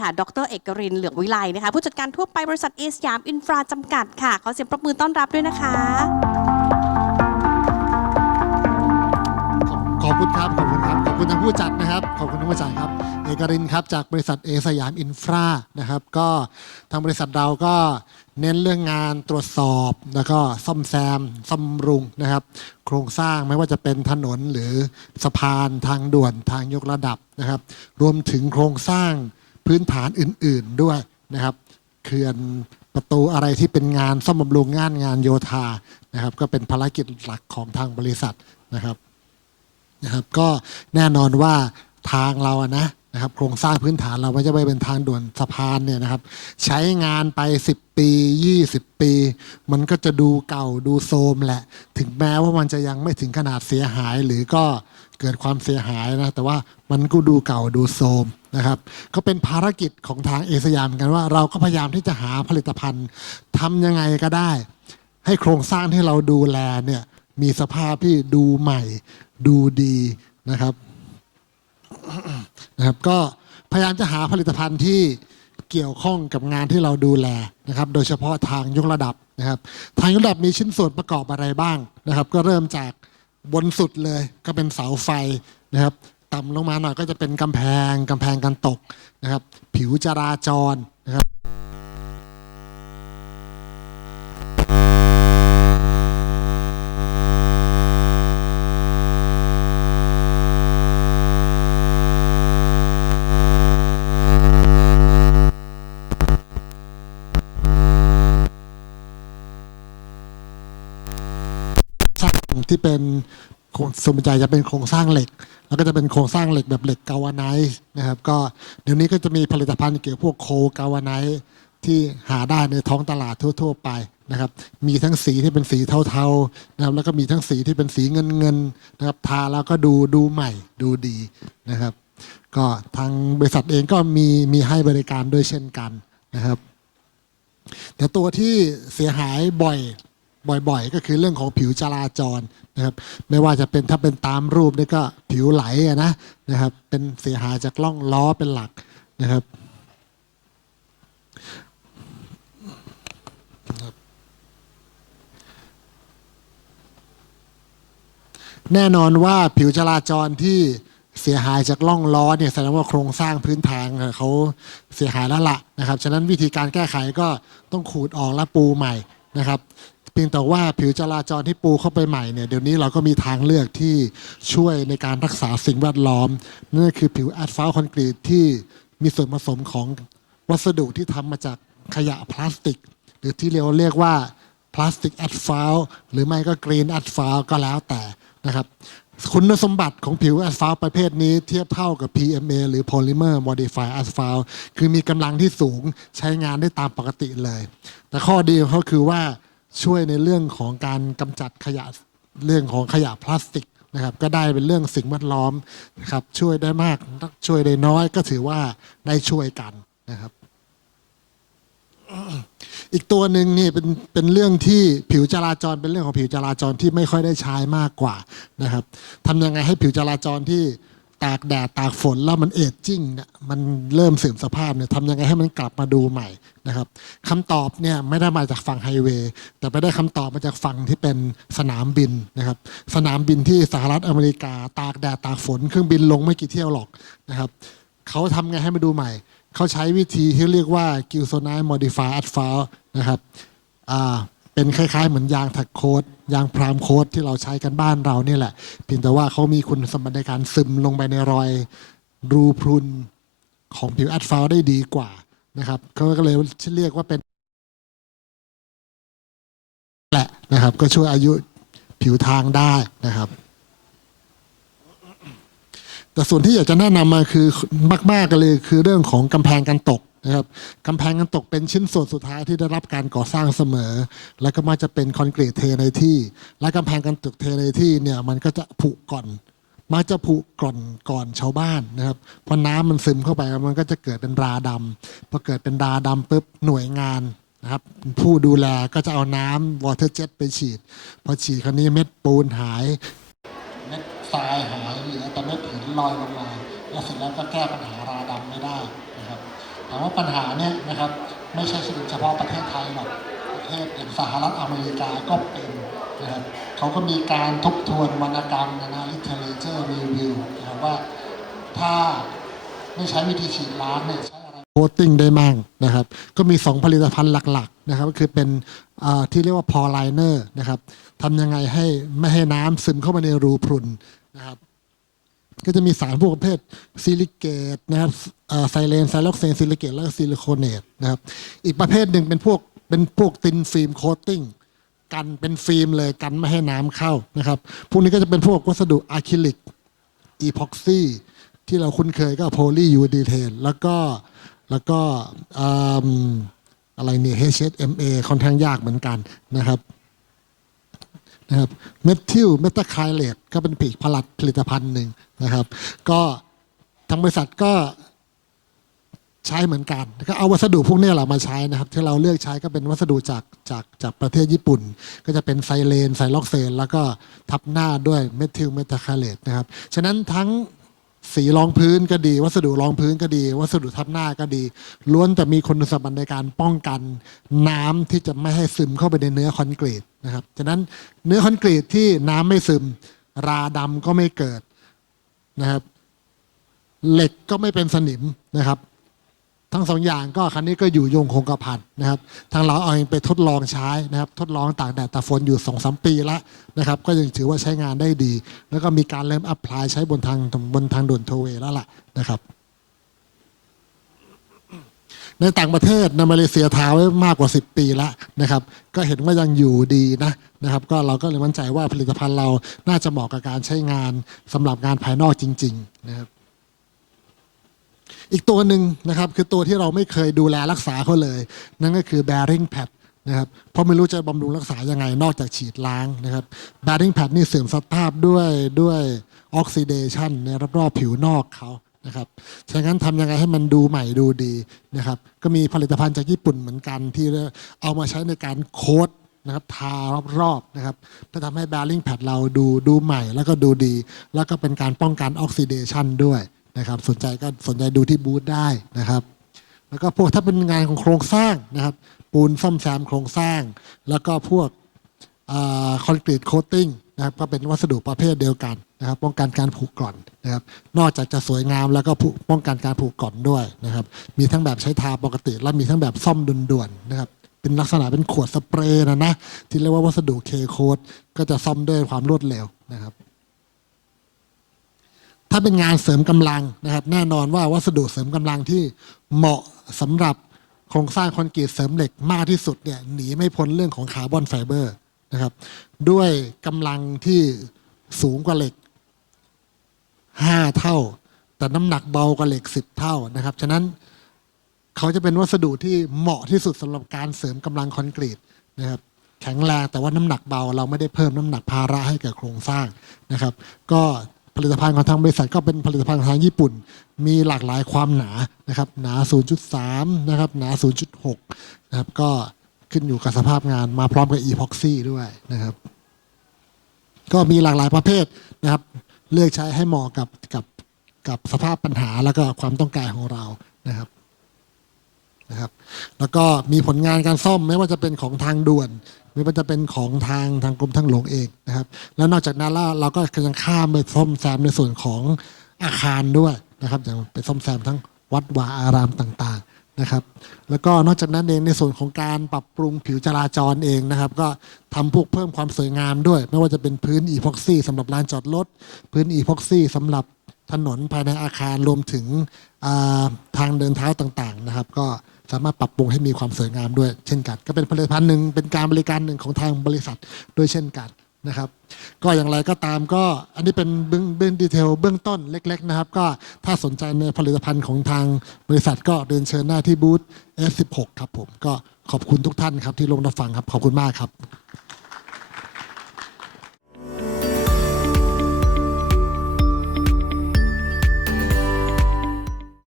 ค่ะ ดร เอกรินเหลืองวิไลนะคะ ผู้จัดการทั่วไปบริษัทเอสยาม อินฟราจำกัดค่ะ ขอเสียงปรบมือต้อนรับด้วยนะคะ ขอบคุณครับ ขอบคุณครับ ขอบคุณทางผู้จัดนะครับ ขอบคุณทางผู้จัดครับ เอกรินครับ จากบริษัทเอสยาม อินฟรานะครับ ก็ทางบริษัทเราก็เน้นเรื่องงานตรวจสอบ แล้วก็ซ่อมแซมซ่อมรุงนะครับ โครงสร้างไม่ว่าจะเป็นถนนหรือสะพานทางด่วนทางยกระดับนะครับ รวมถึงโครงสร้าง พื้นฐานอื่น ๆด้วยนะครับเขื่อนประตูอะไรที่เป็นงานซ่อมบำรุงงานงานโยธานะครับ ก็เป็นภารกิจหลักของทางบริษัทนะครับนะครับ ก็แน่นอนว่าทางเราอะนะนะครับ โครงสร้างพื้นฐานเราไม่ใช่ไปเป็นทางด่วนสะพานเนี่ยนะครับ ใช้งานไป 10 ปี 20 ปี มันก็จะดูเก่าดูโทรมแหละ ถึงแม้ว่ามันจะยังไม่ถึงขนาดเสียหายหรือก็เกิดความเสียหายนะแต่ว่ามันก็ดูเก่าดูโทรม นะครับ ก็เป็นภารกิจของทางเอสยามเหมือนกันว่าเราก็พยายามที่จะหาผลิตภัณฑ์ทำยังไงก็ได้ ให้โครงสร้างที่เราดูแลเนี่ยมีสภาพที่ดูใหม่ดูดีนะครับนะครับ ก็พยายามจะหาผลิตภัณฑ์ที่เกี่ยวข้องกับงานที่เราดูแลนะครับ โดยเฉพาะทางยกระดับนะครับ ทางยกระดับมีชิ้นส่วนประกอบอะไรบ้างนะครับ ก็เริ่มจากบนสุดเลยก็เป็นเสาไฟนะครับ ต่ำลงมาหน่อยก็จะเป็นกำแพงกำแพงกันตกนะครับ ผิวจราจรนะครับที่เป็น ส่วนใหญ่จะเป็นโครงสร้างเหล็ก แล้วก็จะเป็นโครงสร้างเหล็กแบบเหล็กกาวาไนซ์นะครับ ก็เดี๋ยวนี้ก็จะมีผลิตภัณฑ์เกี่ยวกับพวกโคกาวาไนซ์ที่หาได้ในท้องตลาดทั่ว ๆ ไปนะครับ มีทั้งสีที่เป็นสีเทาๆนะครับ แล้วก็มีทั้งสีที่เป็นสีเงินๆนะครับ ทาแล้วก็ดูดูใหม่ดูดีนะครับ ก็ทางบริษัทเองก็มีมีให้บริการด้วยเช่นกันนะครับ แต่ตัวที่เสียหายบ่อย บ่อยๆ ก็คือเรื่องของผิวจราจรนะครับไม่ว่าจะเป็นถ้าเป็นตามรูปนี่ก็ผิวไหลอะนะนะครับเป็นเสียหายจากล่องล้อเป็นหลักนะครับแน่นอนว่าผิวจราจรที่เสียหายจากล่องล้อเนี่ยแสดงว่าโครงสร้างพื้นทางเขาเสียหายแล้วละนะครับ ฉะนั้นวิธีการแก้ไขก็ต้องขูดออกและปูใหม่นะครับ เพียงแต่ว่าผิวจราจรที่ปูเข้าไปใหม่เนี่ยเดี๋ยวนี้เราก็มีทางเลือกที่ช่วยในการรักษาสิ่งแวดล้อมนั่นคือผิวแอสฟัลต์คอนกรีตที่มีส่วนผสมของวัสดุที่ทำมาจากขยะพลาสติก หรือที่เราเรียกว่าพลาสติกแอสฟัลต์หรือไม่ก็กรีนแอสฟัลต์ก็แล้วแต่นะครับคุณสมบัติของผิวแอสฟัลต์ประเภทนี้เทียบเท่ากับ PMA หรือ Polymer Modified Asphalt คือมีกำลังที่สูงใช้งานได้ตามปกติเลย แต่ข้อดีของเขาคือว่า ช่วยในเรื่องของการกำจัดขยะเรื่องของขยะพลาสติกนะครับก็ได้เป็นเรื่องสิ่งแวดล้อมนะครับช่วยได้มากช่วยได้น้อยก็ถือว่าได้ช่วยกันนะครับ อีกตัวหนึ่งนี่เป็นเป็นเรื่องที่ผิวจราจรเป็นเรื่องของผิวจราจรที่ไม่ค่อยได้ใช้มากกว่านะครับทำยังไงให้ผิวจราจรที่ ตากแดดตากฝนแล้วมันเอจจิ้งเนี่ยมันเริ่มเสื่อมสภาพเนี่ยทำยังไงให้มันกลับมาดูใหม่นะครับคำตอบเนี่ยไม่ได้มาจากฝั่งไฮเวย์แต่ไปได้คำตอบมาจากฝั่งที่เป็นสนามบินนะครับสนามบินที่สหรัฐอเมริกา ตากแดดตากฝนเครื่องบินลงไม่กี่เที่ยวหรอกนะครับเขาทำไงให้มาดูใหม่ เขาใช้วิธีที่เรียกว่า g i l s o n i t e Modify Asphalt นะครับอ่า เป็นคล้ายๆ เหมือนยางถักโคดยางพรามโคดที่เราใช้กันบ้านเราเนี่ยแหละ เพียงแต่ว่าเขามีคุณสมบัติในการซึมลงไปในรอยรูพรุนของผิวแอสฟัลได้ดีกว่านะครับเขาก็เลยเรียกว่าเป็นแหละนะครับ ก็ช่วยอายุผิวทางได้นะครับ แต่ส่วนที่อยากจะแนะนำมาคือมาก ๆกันเลยคือเรื่องของกำแพงกันตก นะครับกำแพงกันตกเป็นชิ้นส่วนสุดท้ายที่ได้รับการก่อสร้างเสมอ แล้วก็มักจะเป็นคอนกรีตเทในที่ และกำแพงกันตกเทในที่เนี่ยมันก็จะผุก่อนมักจะผุก่อนก่อนชาวบ้านนะครับพอน้ำมันซึมเข้าไปมันก็จะเกิดเป็นราดำพอเกิดเป็นราดำปุ๊บหน่วยงานนะครับ ผู้ดูแลก็จะเอาน้ำวอเตอร์เจ็ตไปฉีด พอฉีดคราวนี้เม็ดปูนหายเม็ดทรายหายเหลือแต่เม็ดหินลอยลงมาแล้วเสร็จแล้วก็แก้ปัญหาราดำไม่ได้ แต่ว่าปัญหาเนี่ยนะครับไม่ใช่เฉพาะประเทศไทยหรอกประเทศอย่างสหรัฐอเมริกาก็เป็นนะครับเขาก็มีการทบทวนวรรณกรรมนะนะ literature review นะครับว่าถ้าไม่ใช้วิธีฉีดล้างเนี่ยใช้อะไรโคตติ้งได้มั่งนะครับ ก็มี 2 ผลิตภัณฑ์หลักๆนะครับก็คือเป็นที่เรียกว่าพอไลเนอร์นะครับทำยังไงให้ไม่ให้น้ำซึมเข้ามาในรูพรุนนะครับ ก็จะมีสารพวกประเภทซิลิเกตนะครับไซเลนไซล็อกเซนซิลิเกตแล้วก็ซิลิโคนเนตนะครับ อีกประเภทหนึ่งเป็นพวกเป็นพวกตินฟิล์มโคตติ้งกันเป็นฟิล์มเลยกันไม่ให้น้ำเข้านะครับ พวกนี้ก็จะเป็นพวกวัสดุอะคริลิกอีพ็อกซี่ที่เราคุ้นเคยก็โพลียูดีเทนแล้วก็แล้วก็อะไรเนี่ย HSMA ค่อนข้างยากเหมือนกันนะครับนะครับเมทิลเมตาไคลเลตก็เป็นผลิตผลัดผลิตภัณฑ์หนึ่ง ก็ทางบริษัทก็ใช้เหมือนกันก็เอาวัสดุพวกนี้แหละมาใช้นะครับ ที่เราเลือกใช้ก็เป็นวัสดุจากจากจากประเทศญี่ปุ่น ก็จะเป็นไซเลนไซล็อกเซน แล้วก็ทับหน้าด้วยเมทิลเมตาคลเลตนะครับ ฉะนั้นทั้งสีรองพื้นก็ดี วัสดุรองพื้นก็ดี วัสดุทับหน้าก็ดี ล้วนแต่มีคุณสมบัติในการป้องกันน้ำที่จะไม่ให้ซึมเข้าไปในเนื้อคอนกรีตนะครับ ฉะนั้นเนื้อคอนกรีตที่น้ำไม่ซึม ราดำก็ไม่เกิด นะครับ เหล็กก็ไม่เป็นสนิมนะครับ ทั้งสองอย่างก็คันนี้ก็อยู่ยงคงกระพันนะครับ ทางเราเอาเองไปทดลองใช้นะครับ ทดลองตากแดดตากฝนอยู่สองสามปีละนะครับ ก็ยังถือว่าใช้งานได้ดี แล้วก็มีการเริ่มอัพพลายใช้บนทางบนทางด่วนโทเวแล้วล่ะนะครับ ในต่างประเทศในมาเลเซียทาไว้มากกว่า 10 ปีแล้วนะครับ ก็เห็นว่ายังอยู่ดีนะนะครับ ก็เราก็เลยมั่นใจว่าผลิตภัณฑ์เราน่าจะเหมาะกับการใช้งานสำหรับงานภายนอกจริง ๆ นะครับ อีกตัวหนึ่งนะครับ คือตัวที่เราไม่เคยดูแลรักษาเขาเลย นั่นก็คือ bearing pad นะครับเพราะไม่รู้จะบำรุงรักษายังไงนอกจากฉีดล้างนะครับ bearing pad นี่เสื่อมสภาพด้วยด้วยออกซิเดชันในรอบๆผิวนอกเขา นะครับฉะนั้นทำยังไงให้มันดูใหม่ดูดีนะครับ ก็มีผลิตภัณฑ์จากญี่ปุ่นเหมือนกันที่เอามาใช้ในการโค้ดนะครับทารอบๆนะครับเพื่อทำให้ bearing pad เราดูดูใหม่แล้วก็ดูดี แล้วก็เป็นการป้องกันออกซิเดชันด้วยนะครับ สนใจก็สนใจดูที่บูธได้นะครับ แล้วก็พวกถ้าเป็นงานของโครงสร้างนะครับ ปูนซ่อมแซมโครงสร้าง แล้วก็พวกคอนกรีตโคตติ้งนะครับก็เป็นวัสดุประเภทเดียวกัน นะครับป้องกันการผุกร่อนนะครับนอกจากจะสวยงามแล้วก็ป้องกันการผุกร่อนด้วยนะครับมีทั้งแบบใช้ทาปกติ และมีทั้งแบบซ่อมด่วนๆนะครับเป็นลักษณะเป็นขวดสเปรย์นะนะที่เรียกว่าวัสดุเคโคดก็จะซ่อมด้วยความรวดเร็วนะครับถ้าเป็นงานเสริมกำลังนะครับแน่นอนว่าวัสดุเสริมกำลังที่เหมาะสำหรับโครงสร้างคอนกรีตเสริมเหล็กมากที่สุดเนี่ยหนีไม่พ้นเรื่องของคาร์บอนไฟเบอร์นะครับด้วยกำลังที่สูงกว่าเหล็ก 5 เท่า แต่น้ำหนักเบากว่าเหล็ก 10 เท่านะครับ ฉะนั้นเขาจะเป็นวัสดุที่เหมาะที่สุดสำหรับการเสริมกำลังคอนกรีตนะครับแข็งแรงแต่ว่าน้ำหนักเบา เราไม่ได้เพิ่มน้ำหนักภาระให้กับโครงสร้างนะครับ ก็ผลิตภัณฑ์ของทางบริษัทก็เป็นผลิตภัณฑ์ของทางญี่ปุ่น มีหลากหลายความหนานะครับ หนา 0.3 นะครับ หนา 0.6 นะครับ ก็ขึ้นอยู่กับสภาพงานมาพร้อมกับ epoxy ด้วยนะครับ ก็มีหลากหลายประเภทนะครับ เลือกใช้ให้เหมาะกับกับกับสภาพปัญหาแล้วก็ความต้องการของเรานะครับนะครับ แล้วก็มีผลงานการซ่อมไม่ว่าจะเป็นของทางด่วน ไม่ว่าจะเป็นของทางทางกรมทางหลวงเองนะครับ แล้วนอกจากนั้นแล้วเราก็ยังข้ามไปซ่อมแซมในส่วนของอาคารด้วยนะครับอย่างไปซ่อมแซมทั้งวัดวาอารามต่างๆ นะครับ แล้วก็นอกจากนั้นเองในส่วนของการปรับปรุงผิวจราจรเองนะครับ ก็ทำพวกเพิ่มความสวยงามด้วย ไม่ว่าจะเป็นพื้นอีพ็อกซี่สำหรับลานจอดรถพื้นอีพ็อกซี่สำหรับถนนภายในอาคารรวมถึงอ่าทางเดินเท้าต่างๆนะครับ ก็สามารถปรับปรุงให้มีความสวยงามด้วยเช่นกัน ก็เป็นผลิตภัณฑ์หนึ่งเป็นการบริการหนึ่งของทางบริษัทด้วยเช่นกัน นะครับ ก็อย่างไรก็ตามก็อันนี้เป็นเบื้องเบื้องดีเทลเบื้องต้นเล็ก ๆ นะครับ ก็ถ้าสนใจในผลิตภัณฑ์ของทางบริษัทก็เดินเชิญหน้าที่บูธ F16 ครับผม ก็ขอบคุณทุกท่านครับที่ลงรับฟังครับ ขอบคุณมากครับ